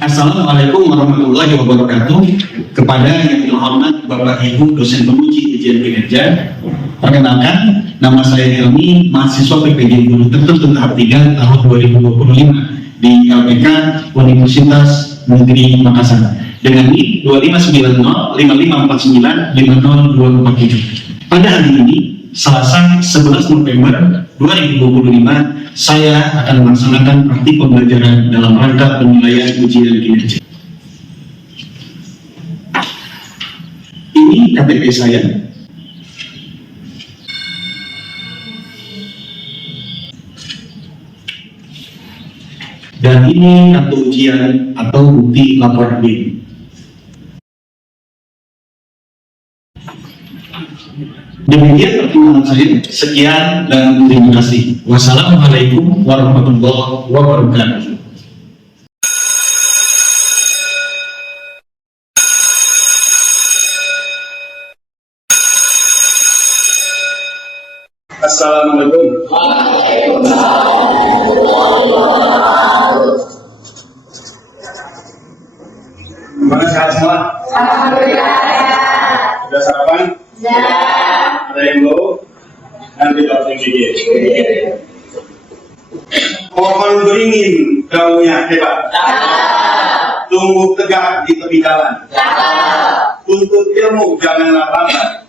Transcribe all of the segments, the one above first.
Assalamualaikum warahmatullahi wabarakatuh. Kepada yang terhormat Bapak Ibu dosen penguji ujian kinerja, perkenalkan nama saya Helmi, mahasiswa PPG Guru Tertentu tahap 3 tahun 2025 di LPK Universitas Negeri Makassar dengan NIM 259055495047. Pada hari ini, Selasa 11 November 2025, saya akan melaksanakan praktik pembelajaran dalam rangka penilaian ujian kinerja. Ini KTP saya. Dan ini kartu ujian atau bukti lapor diri. Demikian pertemuan saya. Sekian dan terima kasih. Wassalamualaikum warahmatullahi wabarakatuh. Assalamualaikum. Gimana sehat semua? Alhamdulillah. Sudah sarapan? Ya. Ada yang belum? Nanti dapat gigi. Pohon beringin daunnya hebat. Tumbuh tegak di tepi jalan. Tuntut ilmu janganlah lambat.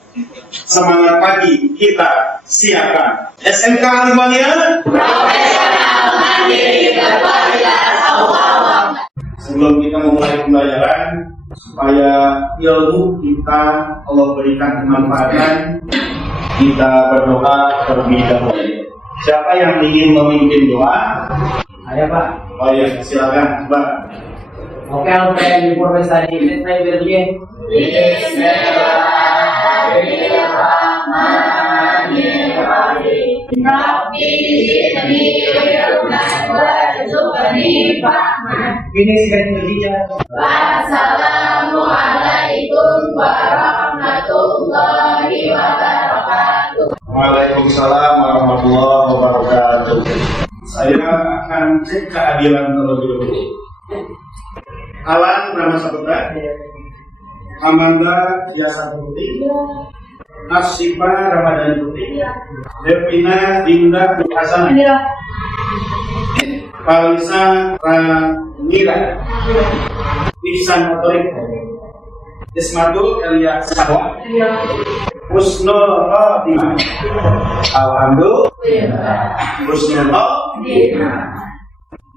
Semangat pagi kita siapkan. SMK Albania profesional, mandiri, berkualitas, awal. Sebelum kita memulai pembelajaran, supaya ilmu kita Allah berikan kemanfaatan, kita berdoa terlebih dahulu. Siapa yang ingin memimpin doa? Ayo Pak. Oh ya, silakan Mbak. Oke, untuk informasi tadi, ini saya berdiri. Bismillahirrahmanirrahim. Rabbi zidni ilman warzuqni fahman. Ini sekali berbicara. Wassalamualaikum warahmatullahi wabarakatuh. Waalaikumsalam warahmatullahi wabarakatuh. Saya akan cek keadilan terlebih dahulu. Alan Rama Saputra, Amanda Yasa Putri, Asifa Ramadhani Putri, Devina Dinda Hasan, Palisa Ranira, Ihsan Motorik, Ismatul Elia Sahwa, Husnul Khotimah. Alhamdulillah. Husnul Khotimah.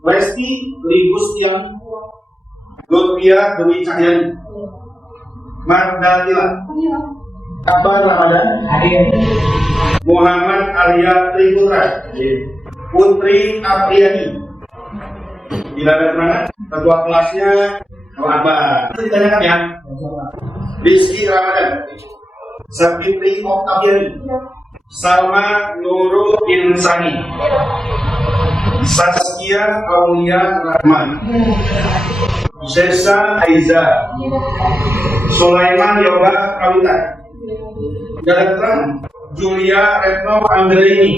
Lesti Libustian, Lutfia Dwi Cahyani, Magdalena, Akbar Ramadan, Muhammad Arya Triputra, Putri Apriani. Bila ada keterangan, ketua kelasnya Akbar. Ditanyakan ya. Rizky Ramadan, Sapitri Oktaviani, Salma Nurul Insani, Saskia Aulia Rahman, Zesa Aiza, Sulaiman Yoga Kawita, Galatran Julia Retno Anggraini.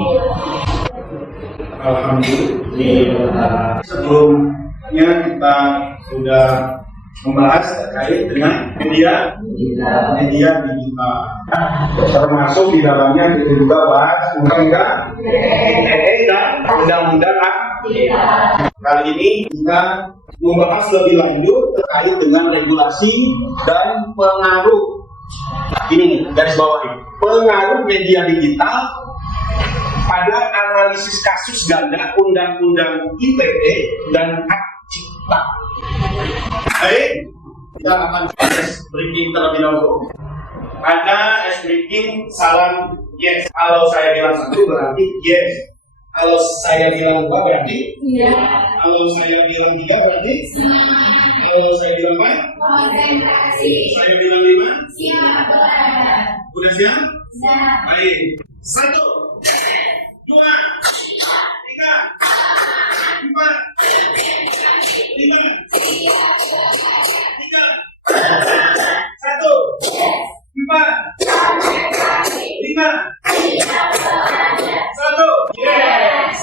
Alhamdulillah. Sebelumnya kita sudah membahas terkait dengan media digital, termasuk di dalamnya kita juga bahas undang-undang dan undang-undang. Kali ini kita membahas lebih lanjut terkait dengan regulasi dan pengaruh. Ini garis bawah ini, pengaruh media digital pada analisis kasus ganda undang-undang ITE dan hak cipta. Baik, kita akan tes breaking terlebih dahulu. Ada breaking salam yes. Kalau saya bilang satu berarti yes. Kalau saya bilang dua berarti Iya. Kalau saya bilang tiga berarti Kalau saya bilang empat Konsentrasi. Saya bilang lima. Siap. Udah siap? Siap. Baik. 1, 2, 3, 4, 5, 3, 1, 4, 5, 1. Yes.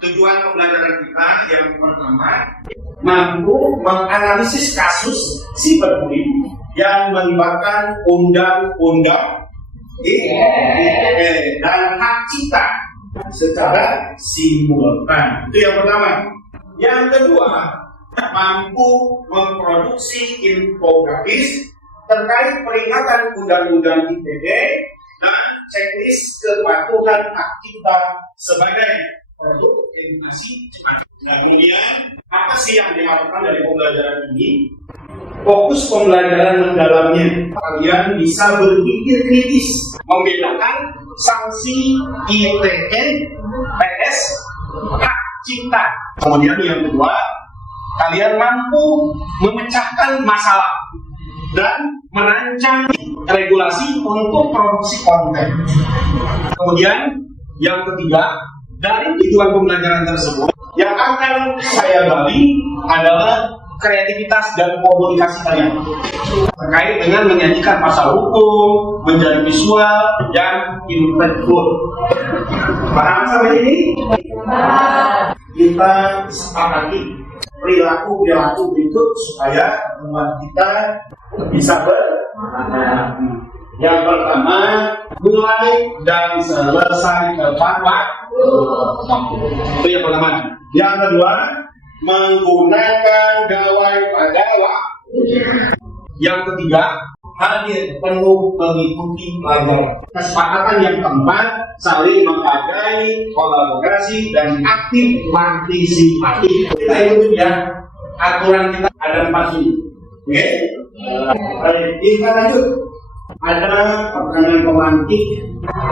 Tujuan pembelajaran kita yang pertama, mampu menganalisis kasus cyberbullying yang melibatkan undang-undang ITE dan hak cipta secara simultan. Itu yang pertama. Yang kedua, mampu memproduksi infografis terkait peringatan undang-undang ITE dan checklist kepatuhan hak cipta sebagai produk edukasi cepat. Nah, kemudian apa sih yang diharapkan dari pembelajaran ini? Fokus pembelajaran mendalamnya. Kalian bisa berpikir kritis, membedakan sanksi ITE, PS, hak cipta. Kemudian yang kedua, kalian mampu memecahkan masalah dan merancang regulasi untuk produksi konten. Kemudian yang ketiga, dari tujuan pembelajaran tersebut, yang akan saya gali adalah kreativitas dan komunikasi kalian terkait dengan menyajikan pasal hukum, menjadi visual, dan impactful. Paham sampai ini? Kita sepakati perilaku berikut supaya pertemuan kita bisa yang pertama, mulai dan selesai tepat waktu. Itu yang pertama. Yang kedua, menggunakan gawai pada waktu. Yang ketiga, hadir penuh mengikuti pelajaran. Kesepakatan yang keempat, saling menghargai, kolaborasi, dan aktif partisipatif. Kita ikuti ya, aturan kita ada 4 ini. Oke? Baik, kita lanjut. Ada pertanyaan pemantik.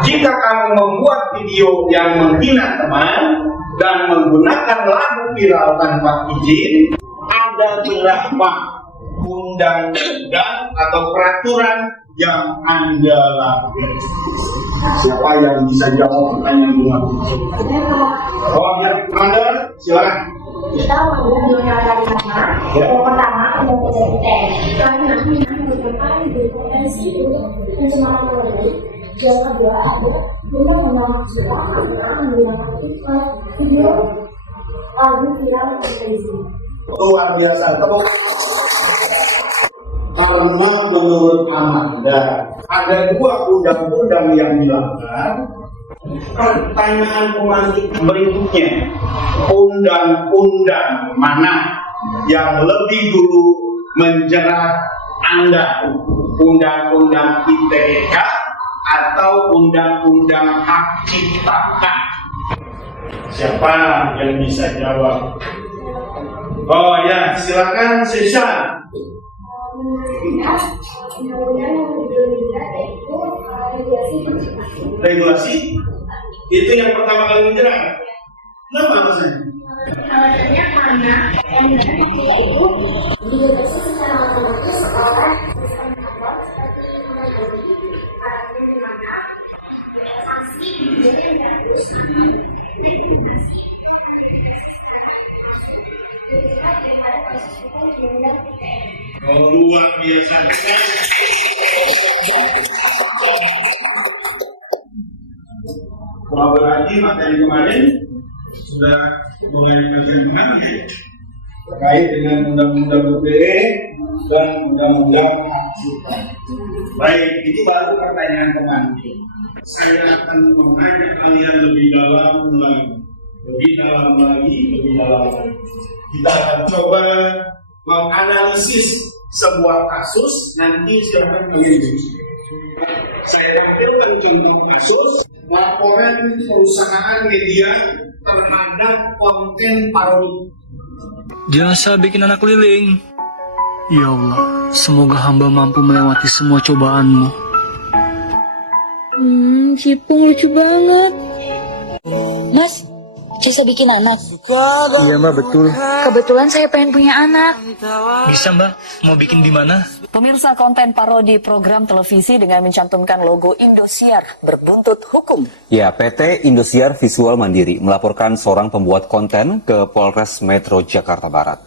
Jika kamu membuat video yang menghina teman dan menggunakan lagu viral tanpa izin, ada berapa undang-undang atau peraturan yang Anda lakukan? Siapa yang bisa jawab pertanyaan bunga? Oh ya, Anda silakan. Kita menggunakan kata yang pertama ada PCT karena merupakan berpotensi untuk pencemaran nama baik. Yang kedua ada undang-undang cipta karena menggunakan video lagu viral tanpa izin. Luar biasa, tepuk. Karena menurut Amanda ada 2 undang-undang yang dilanggar. Pertanyaan pemantik berikutnya, undang-undang mana yang lebih dulu menjerat Anda? Undang-undang ITE atau undang-undang hak cipta? Siapa yang bisa jawab? Oh ya, silakan Sisa. Undang-undang yang menjerat yaitu regulasi partisipasi. Regulasi itu yang pertama kali menjerat. Kenapa alasannya? Alasannya karena yang menjerat yaitu dideteksi secara otomatis oleh sistem kontrol seperti menjadi di mana sanksi kemudian yang harus Oh, luar biasa. Wah, berarti materi kemarin sudah mengajukan yang mana ya? Terkait dengan undang-undang ITE dan undang-undang hak cipta. Baik, ini baru pertanyaan pengantin. Saya akan mengajak kalian lebih dalam lagi. Lebih dalam lagi. Kita akan coba menganalisis sebuah kasus. Nanti silakan mengirim. Saya tampilkan contoh kasus laporan perusahaan media terhadap konten parodi. Jangan saya bikin anak keliling. Ya Allah, semoga hamba mampu melewati semua cobaanmu. Cipung lucu banget. Mas, bisa bikin anak? Iya mbak, betul. Kebetulan saya pengen punya anak. Bisa mbak, mau bikin di mana? Pemirsa, konten parodi program televisi dengan mencantumkan logo Indosiar berbuntut hukum. Ya, PT Indosiar Visual Mandiri melaporkan seorang pembuat konten ke Polres Metro Jakarta Barat.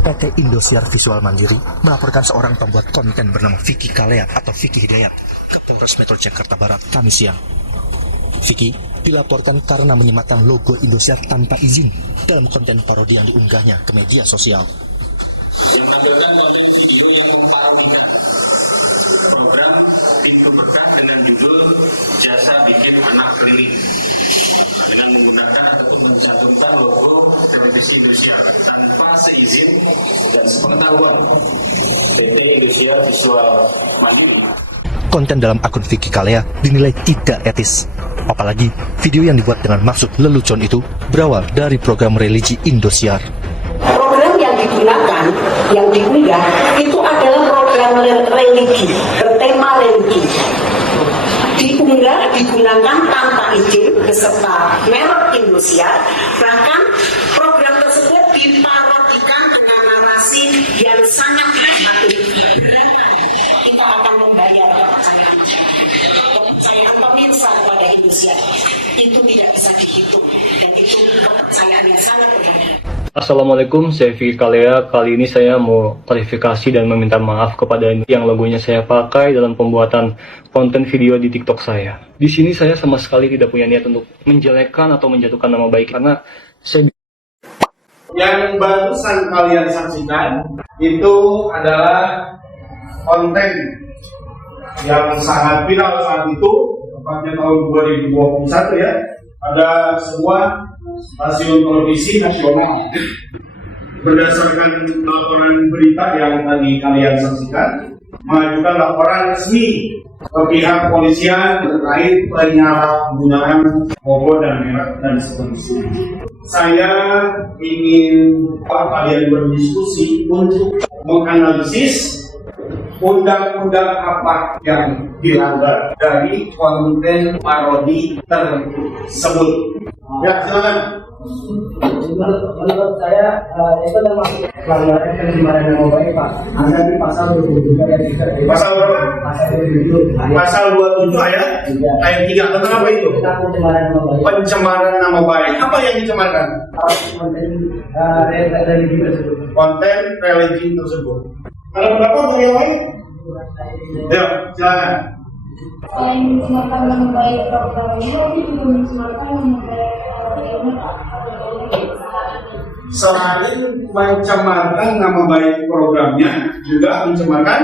PT Indosiar Visual Mandiri melaporkan seorang pembuat konten bernama Vicky Kalea atau Vicky Hidayat ke Polres Metro Jakarta Barat Kamis siang. Vicky dilaporkan karena menyematkan logo Indosiar tanpa izin dalam konten parodi yang diunggahnya ke media sosial. Program dikemukakan dengan judul Jasa Bikin Anak Keliling dengan menggunakan atau mencantumkan logo televisi Indosiar tanpa seizin dan sepengetahuan PT Indosiar Visual Mandiri. Konten dalam akun Vicky Kalea dinilai tidak etis. Apalagi video yang dibuat dengan maksud lelucon itu berawal dari program religi Indosiar. Program yang digunakan, yang diunggah itu adalah program religi, bertema religi. Diunggah, digunakan tanpa izin beserta merek Indosiar, bahkan program tersebut diparodikan dengan narasi yang sangat negatif. Kita akan membayar kepercayaan masyarakat, kepercayaan pemirsa kepada Indosiar itu tidak bisa dihitung, dan itu kepercayaan yang sangat berharga. Assalamualaikum, saya Vicky Kalea. Kali ini saya mau klarifikasi dan meminta maaf kepada yang logonya saya pakai dalam pembuatan konten video di TikTok saya. Di sini saya sama sekali tidak punya niat untuk menjelekkan atau menjatuhkan nama baik karena saya Yang barusan kalian saksikan itu adalah konten yang sangat viral saat itu, tepatnya tahun 2021 ya. Ada sebuah stasiun televisi nasional berdasarkan laporan berita yang tadi kalian saksikan mengajukan laporan resmi ke pihak polisian terkait penyalahgunaan logo dan merek dan seterusnya. Saya ingin kalian berdiskusi untuk menganalisis undang-undang apa yang dilanggar dari konten parodi tersebut. Ya, silakan. Menurut saya itu termasuk pelanggaran pencemaran nama baik, Pak. Ada di pasal 27 ayat 3. Pasal berapa? Pasal 27. Pasal 27 ayat 3. Tentang apa itu? Tentang pencemaran nama baik. Pencemaran nama baik. Apa yang dicemarkan? Konten religi tersebut. Konten religi tersebut. Ada berapa yang lain? Ya, silakan. Selain mencemarkan nama baik program ini, juga mencemarkan nama baik Selain mencemarkan nama baik programnya, juga mencemarkan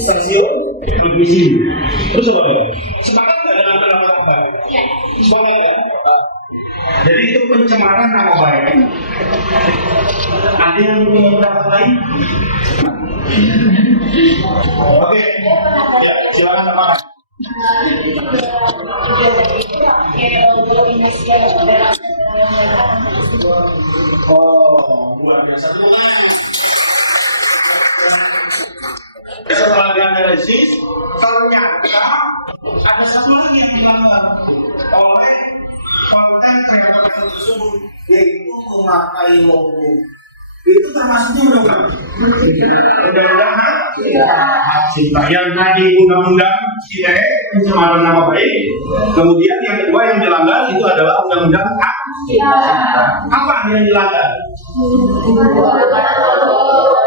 stasiun televisi. Terus apa? Sepakat nggak dalam pendapat? Iya. Sepakat ya? Jadi itu pencemaran nama baik. Ada yang punya pendapat lain? Oke. Ya, silakan teman. Setelah dianalisis, ternyata ada satu lagi yang dilanggar oleh konten kreator tersebut, yaitu memakai logo. Itu termasuknya undang-undang hak cipta yang tadi undang-undang ITE pencemaran nama baik. Kemudian yang kedua yang dilanggar itu adalah undang-undang hak cipta. Apa yang dilanggar?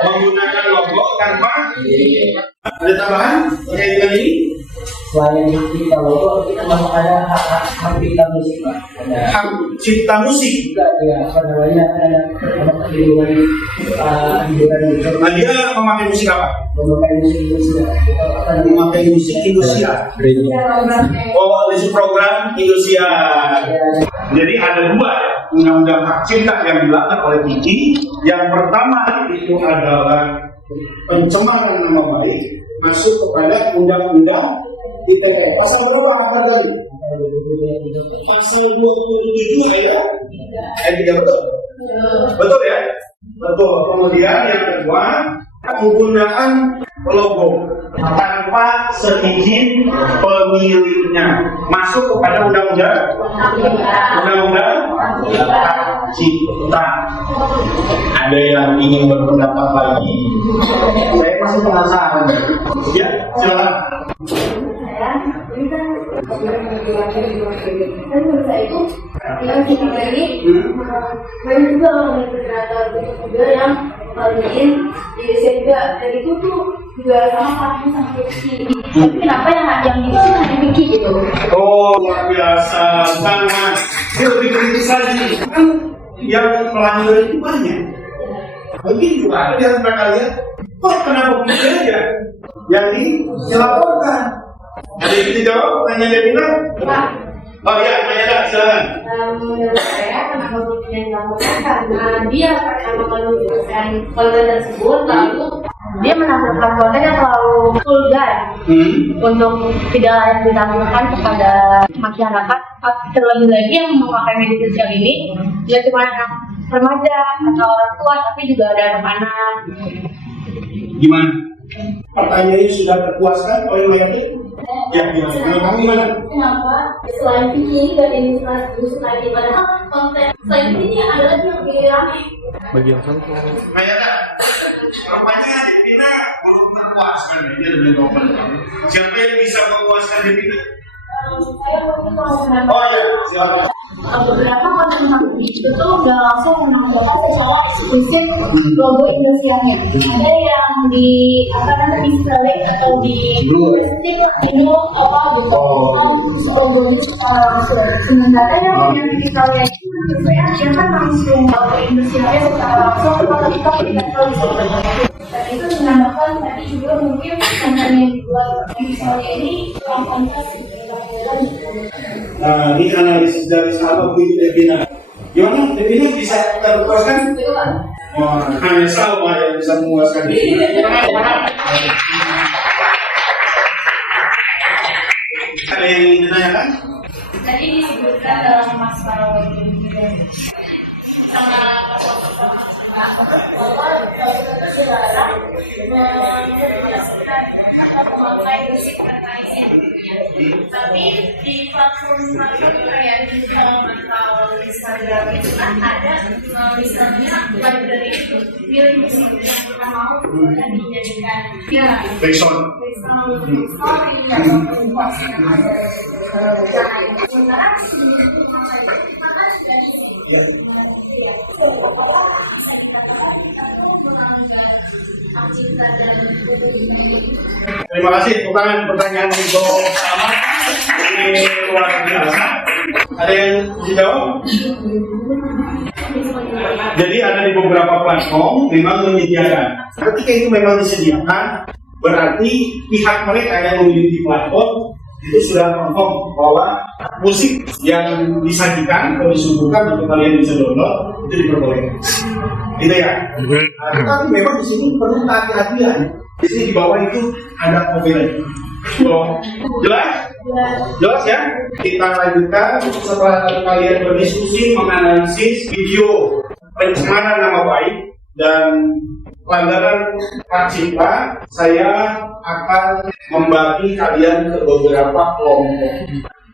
Menggunakan logo tanpa ada tambahan terkait dengan ini? Selain kita logo, kita masuk ada hak cipta musik, Pak. Hak cipta musik. Juga ya, apa namanya, ada perlindungan hiburan gitu. Nah, dia memakai musik apa? Memakai musik Indonesia. Memakai musik Indonesia. Oh, itu program Indonesia. Jadi ada dua undang-undang hak cipta yang dilanggar oleh Vicky. Yang pertama itu adalah pencemaran nama baik masuk kepada undang-undang ITE. Pasal berapa akar tadi? Pasal 27 ayat 3, betul? Betul ya? Betul. Kemudian yang kedua, penggunaan logo tanpa seizin pemiliknya masuk kepada undang-undang cipta. Ada yang ingin berpendapat lagi? Saya masih penasaran. Ya, silakan. Ini kan dan menurut saya itu yang kita ini banyak juga orang yang kreator juga yang bikin diri saya juga, dan itu tuh juga sama Vicky. Tapi kenapa yang dibikin hanya Vicky gitu? Oh, luar biasa. Sangat. Dia lebih kritis lagi. Kan yang melanggar itu banyak. Mungkin juga ada di antara kalian. Kok kenapa begini aja? Yang dilaporkan. Ada yang bisa jawab? Tanya Devina? Pak, Oh iya, Maya dah, silakan. menurut saya kenapa yang dilakukan karena dia pertama menunjukkan konten tersebut, lalu dia menampilkan konten yang terlalu vulgar untuk tidak layak ditampilkan kepada masyarakat. Terlebih lagi yang memakai media sosial ini tidak cuma anak remaja atau orang tua, tapi juga ada anak-anak. Gimana? Pertanyaannya sudah terpuaskan oleh Maya? Ya, gimana? Kalau kamu gimana? Kenapa selain ini dan ini selain ini, padahal konten selain ini ada lagi yang lebih ramai. Bagian sana. Maya dah. Rupanya Devina belum terpuaskan ya, dia dengan open. Siapa yang bisa memuaskan Devina? Saya mungkin mau menambah. Oh iya, silakan. Beberapa konten itu tuh udah langsung menampilkan secara eksklusif logo Indosiarnya. Ada yang di apa namanya di select atau di testing Indo apa gitu logonya secara langsung. Sementara yang punya Victoria itu menurut saya dia kan langsung logo Indosiarnya secara langsung ketika tidak tahu dan itu menambahkan tadi juga mungkin konten yang dibuat Victoria ini kurang pantas. Nah, ini analisis dari sahabat Bu Devina. Gimana? Devina bisa terpuaskan? Oh, hanya sama yang bisa memuaskan Devina. Ada yang ingin ditanyakan? Tadi disebutkan dalam masalah sama bahwa kita dilarang mengekspresikan online musik advertising, tapi di platform kayak YouTube atau Instagram itu kan ada misalnya library pilih musik yang kita mau dan dijadikan Backsound. story atau post yang ada sementara maka sudah di sini. Terima kasih pertanyaan untuk sama. Ini luar biasa. Ada yang dijawab? Jadi ada di beberapa platform memang menyediakan. Ketika itu memang disediakan, berarti pihak mereka yang memiliki platform itu sudah confirm bahwa musik yang disajikan atau disuguhkan untuk kalian bisa download itu diperbolehkan. Gitu ya. Tapi memang di sini perlu hati-hatian. Di sini di bawah itu ada copyright. So, jelas? Jelas ya? Kita lanjutkan setelah kalian berdiskusi menganalisis video pencemaran nama baik dan pelanggaran hak cipta. Saya akan membagi kalian ke beberapa kelompok.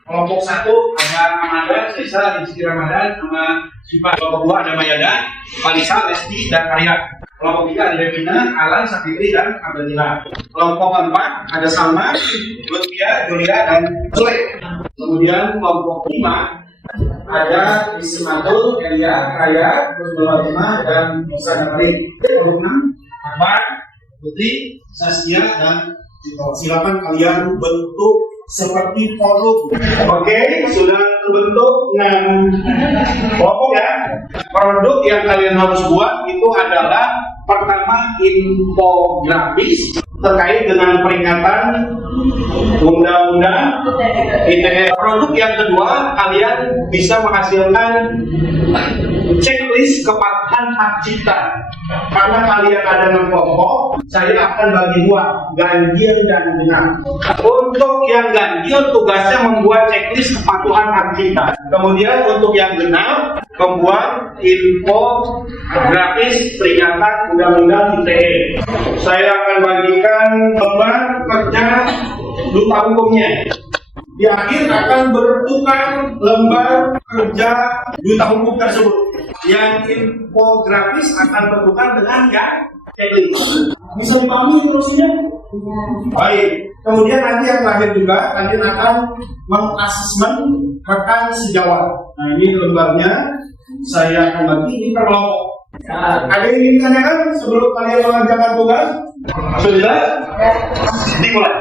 Kelompok satu ada Amanda, Sesa, Rizky Ramadan, sama Siva. Kelompok dua ada Mayada, Palisa, Lesti, dan Arya. Kelompok tiga ada Devina, Alan, Sakitri, dan Abdullah. Kelompok keempat ada Salma, Lutfia, Julia, dan Sule. Kemudian kelompok lima ada Ismail, Elia, Raya, Fatima, dan Musa Natarin. Kelompok enam Akbar, Putri, Saskia, dan Tito. Silakan kalian bentuk seperti forum. Oke, sudah terbentuk 6 kelompok ya. Produk yang kalian harus buat itu adalah pertama infografis terkait dengan peringatan undang-undang ITE. Produk yang kedua, kalian bisa menghasilkan checklist kepatuhan hak cipta. Karena kalian ada 6 kelompok, saya akan bagi dua, ganjil dan genap. Untuk yang ganjil tugasnya membuat checklist kepatuhan hak cipta. Kemudian untuk yang genap membuat infografis peringatan undang-undang ITE. Saya akan bagikan lembar kerja duta hukumnya. Di akhir akan bertukar lembar kerja duta hukum tersebut. Yang infografis akan bertukar dengan yang checklist. Bisa dipahami terusnya? Baik. Kemudian nanti yang terakhir juga kalian akan mengasesmen rekan sejawat. Nah ini lembarnya saya akan bagi ini per kelompok. Ada yang ingin ditanyakan sebelum kalian mengerjakan tugas? Sudah? Dimulai.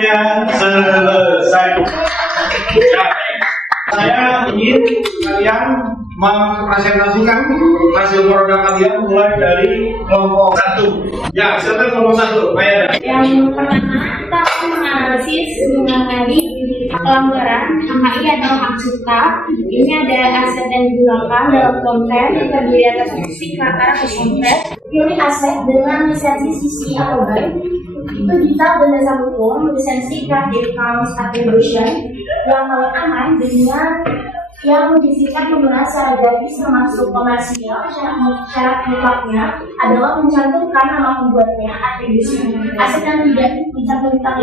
waktunya selesai. Ya, saya ingin kalian mempresentasikan hasil program kalian mulai dari kelompok 1. Ya, silakan kelompok 1, Maya. Yang pertama, kita akan menganalisis mengenai pelanggaran HKI atau hak cipta. Ini ada aset yang digunakan dalam konten yang terdiri atas musik, kata, atau konten. Pilih aset dengan lisensi CC atau BY. Itu bisa berdasar hukum, lisensi Creative Commons Attribution yang paling aman dengan yang mengizinkan penggunaan secara gratis termasuk komersial. Syarat mutlaknya adalah mencantumkan nama pembuatnya, atribusi aset yang tidak mencantumkan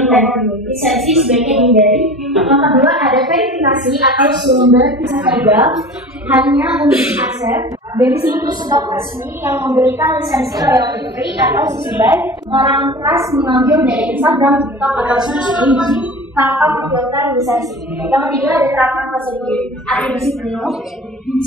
lisensi sebaiknya dihindari. Yang kedua ada verifikasi atau sumber kisah legal hanya untuk aset dari situs stok resmi yang memberikan lisensi royalty free atau CC BY. Orang keras mengambil dari Instagram, TikTok atau search engine tanpa memfilter lisensi. Yang ketiga ada terapkan prosedur atribusi penuh.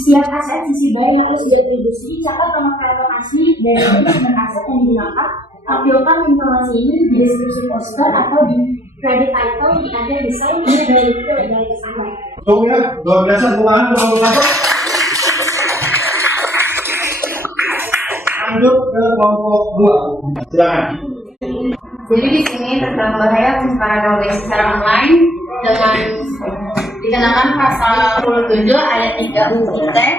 Setiap aset CC BY harus diatribusi, catat nomor kartu asli dari sumber aset yang digunakan. Tampilkan informasi ini di deskripsi poster atau di credit title di akhir desain dari itu dari sana. So ya, luar biasa bukan lanjut ke kelompok 2. Silakan. Jadi di sini tentang bahaya pencemaran nama baik secara online dengan dikenakan pasal 27 ayat 3 UU ITE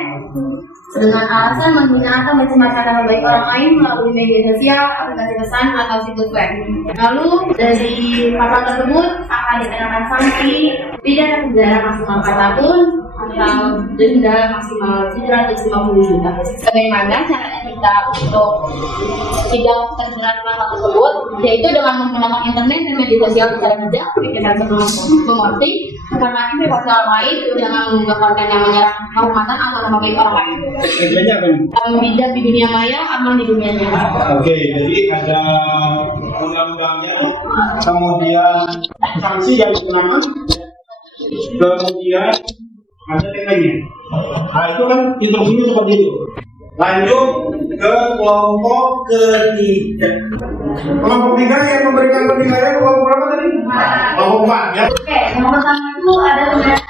dengan alasan menghina atau mencemarkan nama baik orang lain melalui media sosial, aplikasi pesan atau situs web. Lalu dari pasal tersebut akan dikenakan sanksi pidana penjara maksimal 4 tahun atau denda maksimal 750 juta. Bagaimana caranya kita untuk tidak terjerat pasal tersebut? Yaitu dengan menggunakan internet dan media sosial secara bijak. Kita sebelum mengerti, menghormati privasi orang lain, jangan mengunggah konten yang menyerang kehormatan atau nama baik orang lain. Tujuannya apa? Bijak di dunia maya, aman di dunia nyata. Oke, jadi ada undang-undangnya, kemudian sanksi yang dikenakan, kemudian ada temanya. Nah itu kan instruksinya seperti itu. Lanjut ke kelompok ketiga. Kelompok 3 yang memberikan penilaian kelompok berapa tadi? Kelompok 4 ya. Oke, yang pertama itu ada penilaian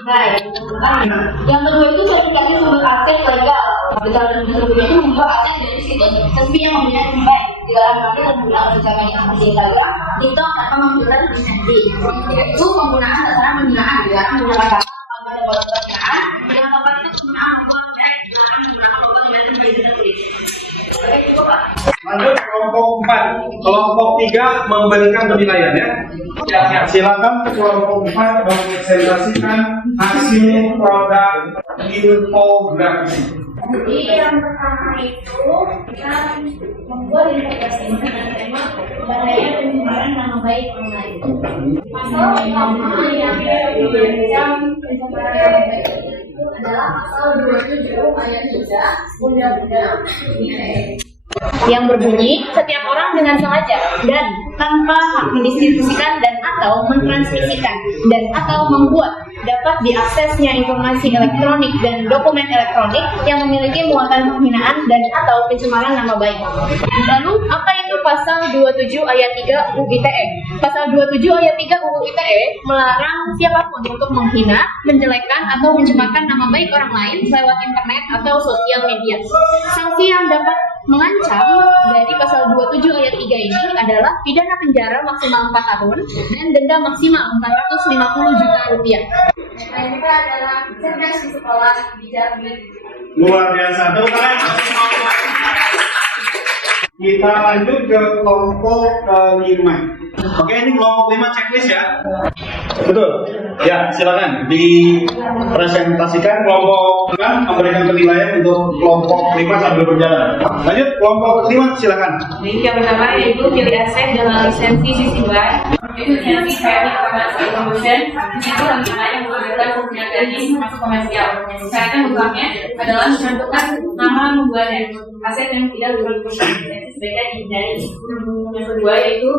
baik. Yang kedua itu sertifikasi sumber aset legal. Legal dan sebagainya itu membuat aset dari situs resmi yang memberikan baik. Jika nanti terguna rencana informasi Instagram, TikTok tanpa menggunakan lisensi. Itu penggunaan dasar penggunaan, dilarang menggunakan kata pada pola penggunaan. Yang keempat itu penggunaan nomor dilarang menggunakan logo dengan berbeda tertulis. Oke, cukup Pak. Lanjut kelompok 4. Kelompok 3 memberikan penilaian ya. Silakan kelompok 4 mempresentasikan hasil produk infografi. Jadi yang pertama itu kita membuat integrasi dengan tema bahaya pencemaran nama baik online. Pasal pertama yang mengancam pencemaran nama baik itu adalah pasal 27 ayat 3 Undang-Undang ITE yang berbunyi setiap orang dengan sengaja dan tanpa hak mendistribusikan dan atau mentransmisikan dan atau membuat dapat diaksesnya informasi elektronik dan dokumen elektronik yang memiliki muatan penghinaan dan atau pencemaran nama baik. Lalu apa itu pasal 27 ayat 3 UU ITE? Pasal 27 ayat 3 UU ITE melarang siapapun untuk menghina, menjelekkan atau mencemarkan nama baik orang lain lewat internet atau sosial media. Sanksi yang dapat mengancam dari pasal 27 ayat 3 ini adalah pidana penjara maksimal 4 tahun dan denda maksimal 450 juta rupiah. Yang kedua adalah cerdas di sekolah, bijak di. Luar biasa. Kita lanjut ke kelompok kelima. Oke, ini kelompok 5 checklist ya. Betul. Ya, silakan dipresentasikan kelompok 6 memberikan penilaian untuk kelompok 5 sambil berjalan. Lanjut kelompok 5 silakan. Yang pertama yaitu pilih aset dengan lisensi CC BY. Itu lisensi Creative Commons Attribution. Itu lembaga yang memberikan fungsi teknis masuk komersial. Syarat mutlaknya adalah mencantumkan nama pembuatnya. Aset yang tidak berfungsi sebaiknya dihindari. Yang kedua yaitu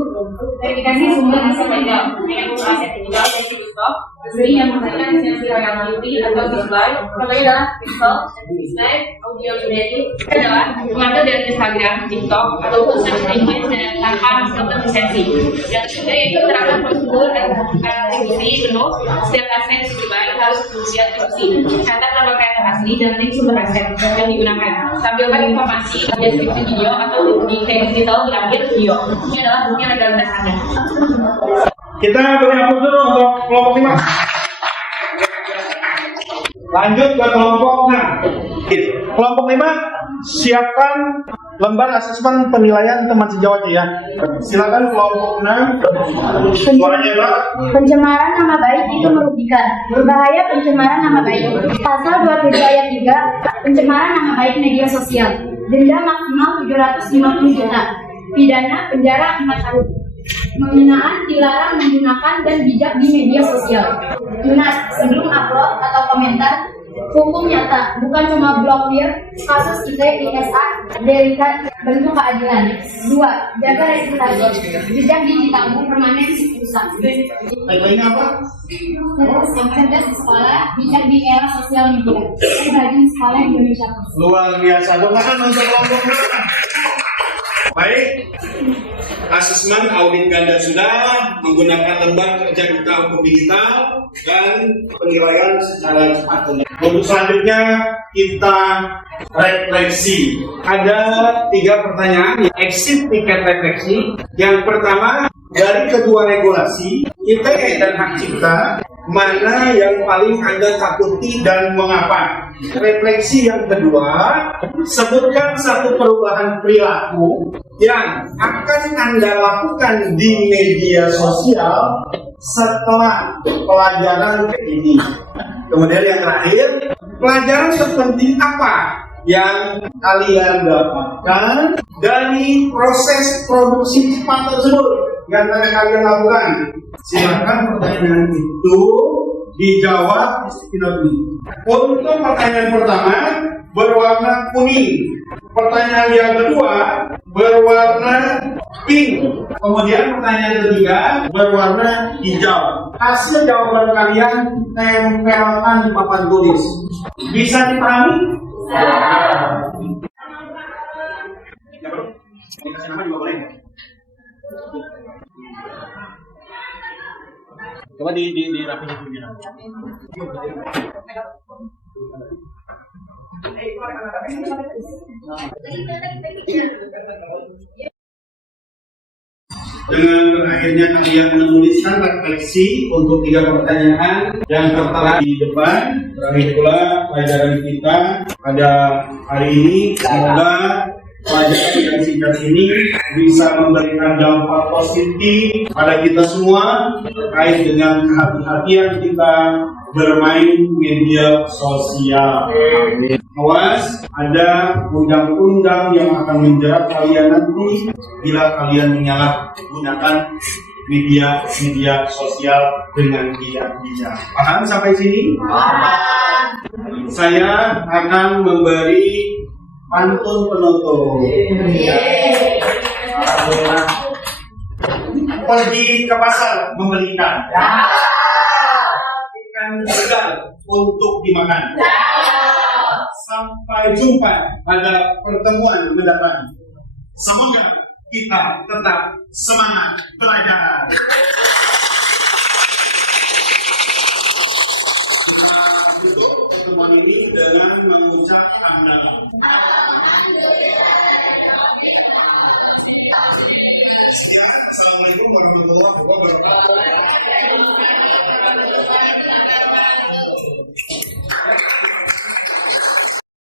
verifikasi sumber hasil legal dengan menggunakan sertifikat dari TikTok resmi yang menggunakan lisensi royal Beauty atau Display. Contohnya adalah Pixel, Display, Audio Unity. Adalah mengambil dari Instagram, TikTok, ataupun search engine dan tanpa sumber lisensi. Yang ketiga yaitu menerapkan prosedur atribusi penuh setiap aset Display harus berusia atribusi. Catat nama kreator asli dan link sumber aset yang digunakan. Tampilkan informasi di deskripsi video atau di detail di akhir video. Ini adalah bukti legalitas Anda. Kita beri aplaus dulu untuk kelompok 5. Lanjut ke kelompok 6. Kelompok 5, siapkan lembar asesmen penilaian teman sejawatnya ya. Silakan kelompok 6. Suaranya Pak. Pencemaran nama baik itu merugikan. Berbahaya pencemaran nama baik. Pasal 27 ayat 3, pencemaran nama baik media sosial. Denda maksimal 750 juta. Pidana penjara 4 tahun. Penghinaan dilarang menggunakan dan bijak di media sosial. Lunas, sebelum upload atau komentar, hukum nyata, bukan cuma blokir, kasus ISA, delikat, bentuk keadilan. 2. Jaga reputasi, jejak digitalmu permanen rusak. Baik-baiknya apa? Cerdas di sekolah, bijak di era sosial media. Rajin sekolah Indonesia. Luar biasa. Doakan untuk kelompok 6. Baik, asesmen audit ganda sudah menggunakan lembar kerja kita hukum digital dan penilaian secara cepat. Untuk selanjutnya kita refleksi. Ada 3 pertanyaan. Exit tiket refleksi. Yang pertama, dari kedua regulasi ITE dan hak cipta, mana yang paling Anda takuti dan mengapa? Refleksi yang kedua, sebutkan satu perubahan perilaku yang akan Anda lakukan di media sosial setelah pelajaran ini. Kemudian yang terakhir, pelajaran terpenting apa yang kalian dapatkan dari proses produksi cepat tersebut yang akan kalian lakukan? Silakan pertanyaan itu dijawab ini. Untuk pertanyaan pertama berwarna kuning, pertanyaan yang kedua berwarna pink, kemudian pertanyaan ketiga berwarna hijau. Hasil jawaban kalian tempelkan di papan tulis. Bisa dipahami? Dikasih nama juga boleh. Coba di rapinya dulu ya. Dengan akhirnya kalian menuliskan refleksi untuk 3 pertanyaan yang tertera di depan. Terakhir pula pelajaran kita pada hari ini, semoga pelajaran yang singkat ini bisa memberikan dampak positif pada kita semua terkait dengan kehati-hatian kita bermain media sosial. Awas, ada undang-undang yang akan menjerat kalian nanti bila kalian menyalahgunakan media sosial dengan tidak bijak. Paham sampai sini? Paham. Saya akan memberi pantun penutup. Pergi ke pasar membeli ikan. Ikan segar untuk dimakan. Sampai jumpa pada pertemuan mendatang. Semoga kita tetap semangat belajar.